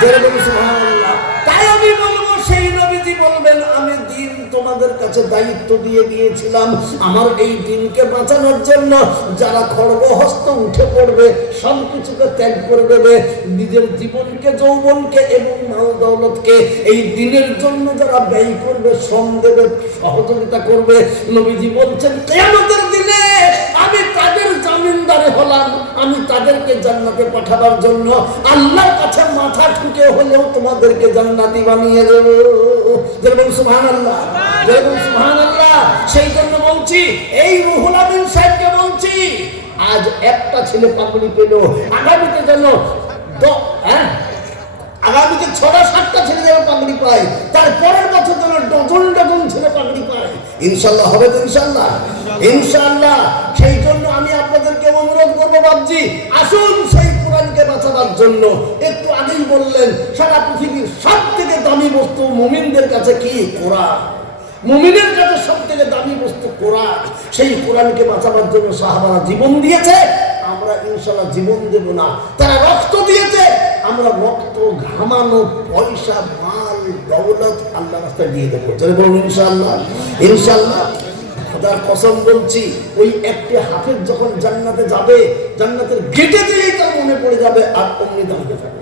সুবহানাল্লাহ। তাই আমি বলবো সেই নবীজি বলবেন আমি দিন তোমাদের কাছে দায়িত্ব দিয়ে দিয়েছিলাম আমার এই দিনকে বাঁচানোর জন্য। যারা খড়গহস্ত উঠে পড়বে, সবকিছুকে ত্যাগ করে দেবে, নিজের জীবনকে, যৌবনকে এবং মাল দৌলতকে এই দিনের জন্য যারা ব্যয় করবে, শ্রম দেবে, সহযোগিতা করবে, নবীজি বলছেন কিয়ামতের দিনে আমি তাদের জামিনদারে হলাম। আমি তাদেরকে জান্নাতে পাঠাবার জন্য আল্লাহর কাছে মাথা ঠুকে হলেও তোমাদেরকে জান্নাতি বানিয়ে দেব। যেরকম সুবহানাল্লাহ, যেরকম সুবহানাল্লাহ। সেই জন্য বলছি, এই রুহুল আমিন সাহেবকে বলছি, আজ একটা ছেলে পাগড়ি পেল, আগামীতে যেন আগামীতে 6-7টা ছেলে যেন পাগড়ি পায়, তারপরের বছর যেন ডজন ডজন ছেলে পাগড়ি পায়। ইনশাল্লাহ হবে তো? ইনশাল্লাহ, ইনশাল্লাহ। সেই জন্য আমি আপনাদেরকে অনুরোধ করবো বাবজি, আসুন সেই কোরআনকে বাঁচাবার জন্য। একটু আগেই বললেন সারা পৃথিবীর সব থেকে দামি বস্তু মুমিনদের কাছে কি? কোরআন। মুমিনের কাছে সব থেকে দামি বস্তু কোরআন। সেই কোরআনকে বাঁচাবার জন্য সাহাবারা জীবন দিয়েছে, আমরা ইনশাল্লাহ জীবন দেব না। তারা রক্ত দিয়েছে, আমরা রক্ত, ঘামানো, পয়সা, মাল, দৌলত আল্লাহর রাস্তায় দিয়ে দেবো। চলে বলুন ইনশাআল্লাহ, ইনশাআল্লাহ। খোদার কসম বলছি, ওই একটি হাফেজ যখন জান্নাতে যাবে, জান্নাতের গেটে দিয়েই তার মনে পড়ে যাবে আর অমনি দাঁড়িয়ে যাবে।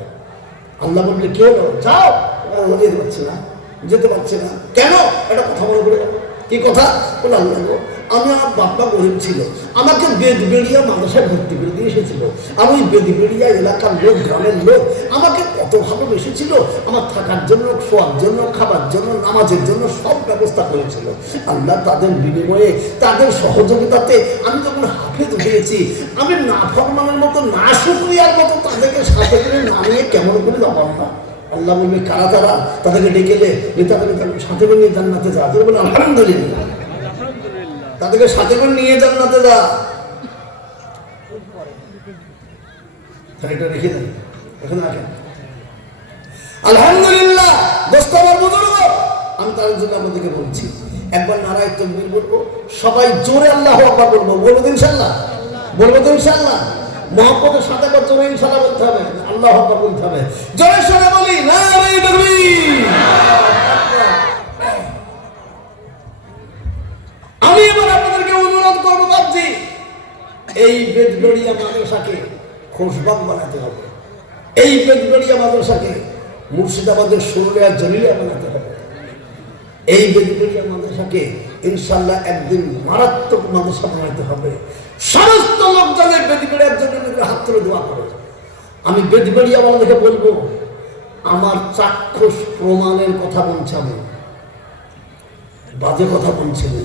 আল্লাহ বললে কি হলো? যাও। যেতে পারছে না, যেতে পারছে না। কেন? এটা কথা মনে পড়ে যাবে। কি কথা? বলে আল্লাহ গো, আমি আমার বাপ্পা গরিব ছিল, আমাকে বেদবেড়িয়া মাদ্রাসায় ভর্তি করে দিয়ে এসেছিল। আর ওই বেদবেড়িয়া এলাকার লোক, গ্রামের লোক আমাকে কত ভালোবেসেছিল। আমার থাকার জন্য, শোয়ার জন্য, খাবার জন্য, নামাজের জন্য সব ব্যবস্থা করেছিল। আল্লাহ তাদের বিনিময়ে, তাদের সহযোগিতাতে আমি যখন হাফেজ হয়েছি, আমি নাফরমানের মতো, না শুকরিয়ার মতো তাদেরকে সাথে করে না নিয়ে কেমন করে যাবাম না। আল্লাহ বলবে কারা তারা? তাদেরকে ডেকেলে তাদেরকে সাথে করে নিয়ে জান্নাতে যা। বলে আলহামদুলিল্লাহ, তাদেরকে সাথে করে নিয়ে জান্নাতে যা। এটা রেখে দেন, এখানে রাখেন। আলহামদুলিল্লাহ। দোস্ত আমার বুজুর্গ, আমি তার জন্য আপনাদেরকে বলছি, একবার নারায়ে তাকবীর বলবো, সবাই জোরে আল্লাহু আকবার বলবো। বলবো তো ইনশাআল্লাহ? বলবো তো ইনশাআল্লাহ? মহব্বতের সাথে জোরে ইনশাআল্লাহ বলতে হবে, আল্লাহু আকবার বলতে হবে। জোরে সোরে বলি নারায়ে তাকবীর। আমি এবার আপনাদেরকে অনুরোধ করবো বাবজি, এই বেদবেড়িয়া মাদ্রাসাকে খোশবাগ বানাতে হবে। এই বেদবেড়িয়া মাদ্রাসাকে মুর্শিদাবাদের সুরুলিয়া জলিলিয়া বানাতে হবে। এই বেদবেড়িয়া মাদ্রাসাকে ইনশাআল্লাহ একদিন মারাত্মক মাদ্রাসা বানাতে হবে। সমস্ত লোক জানে বেদবেড়িয়ার জন্য হাত তুলে দোয়া করে। আমি বেদবেড়িয়া ওয়ালাদেরকে বলবো, আমার চাক্ষুষ প্রমাণের কথা বলছি, আমি বাজে কথা বলছি না।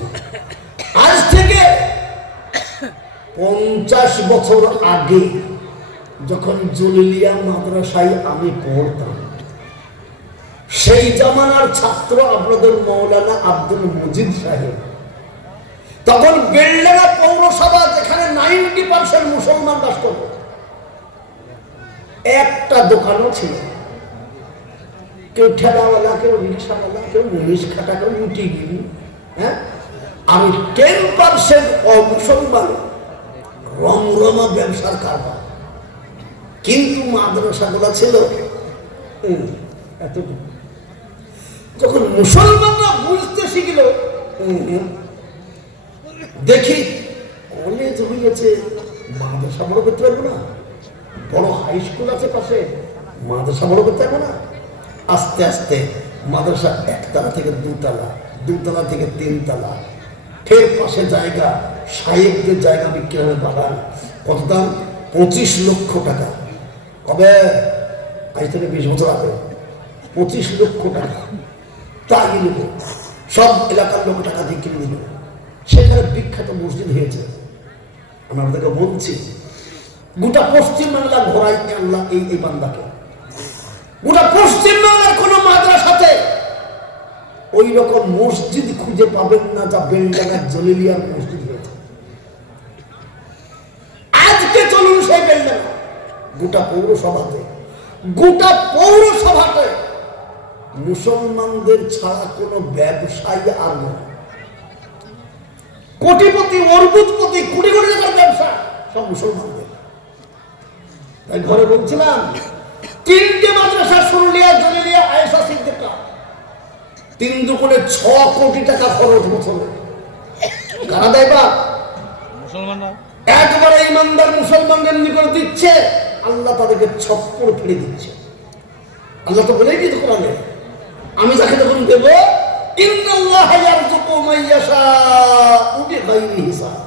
আজ থেকে 50 বছর আগে যখন জলিলিয়া মাদ্রাসায় আমি পড়তাম, সেই জামানার ছাত্র আপনাদের মৌলানা আব্দুল মজিদ সাহেব, তখন বেলডাঙ্গা পৌরসভা, যেখানে 90% মুসলমান বাস করত, একটা দোকানও ছিল। কেউ ঠেলাওয়ালা, কেউ রিক্সাওয়ালা, কেউ মুনিশ খাটা, কেউ লুটিগিরি। হ্যাঁ, আমি 10% অমুসলমান, রমরমা ব্যবসার কারবার। কিন্তু মাদ্রাসাগুলো ছিল এতটুকু। যখন মুসলমানরা বুঝতে শিখল, দেখি কলেজ হয়েছে, মাদ্রাসা বড় করতে পারবো না, বড় হাই স্কুল আছে পাশে, মাদ্রাসা বড় করতে পারবো না। আস্তে আস্তে মাদ্রাসা 1 তলা থেকে 2 তলা, 2 তলা থেকে 3 তলা, ফের পাশে জায়গা, সাহেবদের জায়গা বিক্রি হবে বাগান। কত দাম? 25 লক্ষ টাকা। কবে? আজ থেকে 20 বছর আগে 25 লক্ষ টাকা। তাই নিল, সব এলাকার লোক টাকা দিয়ে কিনে দিল। সেখানে বিখ্যাত মসজিদ হয়েছে। আমি আপনাদেরকে বলছি, গোটা পশ্চিমবাংলা ঘোরাই আল্লাহ এই বান্দাকে। গোটা পশ্চিমবাংলার কোন মাদ্রাসাতে ওই রকম মসজিদ খুঁজে পাবেন না যা বেলডাঙ্গার জলিলিয়ার মসজিদ হয়েছে। আজকে চলুন সেই বেলডাঙ্গা, গোটা পৌরসভাতে মুসলমানদের ছাড়া কোনো ব্যবসায়ী আর নয়। কোটিপতি, অর্বুদপতি, কোটি কোটি টাকার ব্যবসা সব মুসলমানদের। তাই ঘরে বলছিলাম, 3টে মাদ্রাসা শুরু 3 দুগুণে 6 কোটি টাকা খরচ বছরে। কারা দেয় বা? মুসলমানরা। একবারে ইমানদার মুসলমানদের এমনি করে দিচ্ছে, আল্লাহ তাদেরকে ছপ্পর ফিরে দিচ্ছে। আল্লাহ তো বলেই দিত কোরআনে, আমি যাকে যখন দেব, ইন্নাল্লাহা ইয়ারযুকু মান ইয়াশাউ বিগাইরি হিসাব,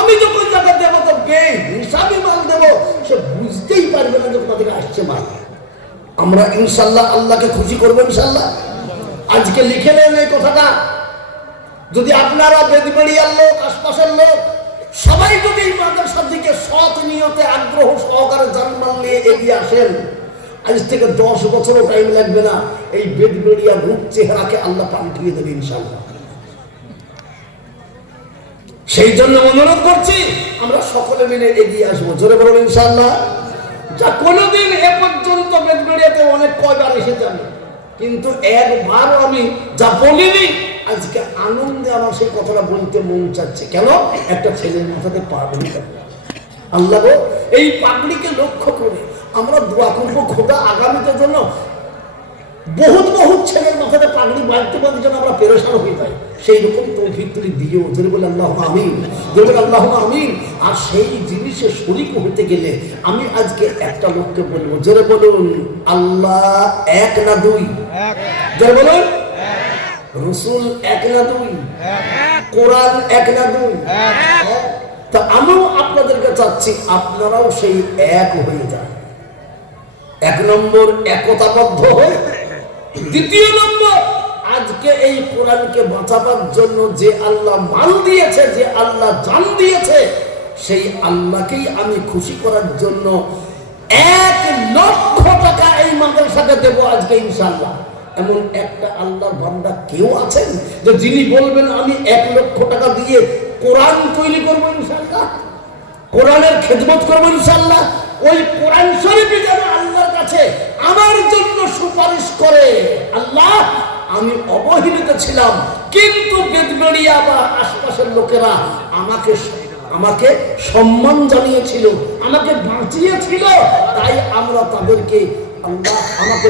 আমি যখন যাকে দেব তো বেহিসাবি মাল দেব, সে বুঝতেই পারবে না যে কোথা থেকে আসছে মাল। আমরা ইনশাআল্লাহ আল্লাহকে খুশি করবো ইনশাআল্লাহ। আজকে লিখে নেন এই কথাটা, যদি আপনারা বেদবেড়িয়ার লোক, আশপাশের লোক সবাই যদি এই মাদ্রাসার দিকে সৎ নিয়তে আগ্রহ সহকারে জানমাল নিয়ে এগিয়ে আসেন, আজ থেকে 10 বছরও টাইম লাগবে না, এই বেদবেড়িয়ার রূপ চেহারাকে আল্লাহ পাল্টিয়ে দেবে ইনশাআল্লাহ। সেই জন্য অনুরোধ করছি, আমরা সকলে মিলে এগিয়ে আসবো, জোরে বলুন ইনশাআল্লাহ। যা কোনোদিন এ পর্যন্ত বেদবেড়িয়াতে অনেক কয়বার এসেছি আমি, কিন্তু একবারও আমি যা বলিনি, আজকে আনন্দে আমার সেই কথাটা বলতে মন চাচ্ছে। কেন? একটা ছেলের মাথাতে পাগড়ি। আল্লাহ গো, এই পাগড়িকে লক্ষ্য করে আমরা দোয়া করবো, খোদা আগামীতে জন্য বহুত বহুত ছেলের মাথাতে পাগড়ি বাঁধতে বাঁধতে যেন আমরা পেরেশান হয়ে যাই, সেই রকম তৌফিক তুমি দিও, জোরে বলে আল্লাহুম্মা আমিন, জোরে বলে আল্লাহুম্মা আমিন। আর সেই জিনিসে শরীক হতে গেলে আমি আজকে একটা লোককে বলবো, জোরে বলুন আল্লাহ এক না দুই, জোরে বলুন রসুল এক না দুই, কোরআন এক না দুই। তা আমিও আপনাদেরকে চাচ্ছি আপনারাও সেই এক হয়ে যান। 1 নম্বর একতাবদ্ধ হয়ে, 2 নম্বর আজকে এই কোরআনকে বাঁচাবার জন্য যে আল্লাহ মাল দিয়েছে, যে আল্লাহ জান দিয়েছে, সেই আল্লাহকেই আমি খুশি করার জন্য 1 লক্ষ টাকা এই মাদ্রাসাকে দেবো আজকে ইনশাআল্লাহ। এমন একটা আল্লাহর বান্দা কেউ আছেন যে যিনি বলবেন আমি 1 লক্ষ টাকা দিয়ে কোরআন তৈরি করবো ইনশাআল্লাহ, কোরআনের খেদমত করবো ইনশাআল্লাহ, ওই কোরআন শরীফই যেন আল্লাহর কাছে আমার জন্য সুপারিশ করে, আল্লাহ আমি অবহেলিত ছিলাম, কিন্তু বেদবেড়িয়া বা আশপাশের লোকেরা আমাকে সম্মান জানিয়েছিল, আমাকে বাঁচিয়েছিল, তাই আমরা তাদেরকে, আল্লাহ আমাকে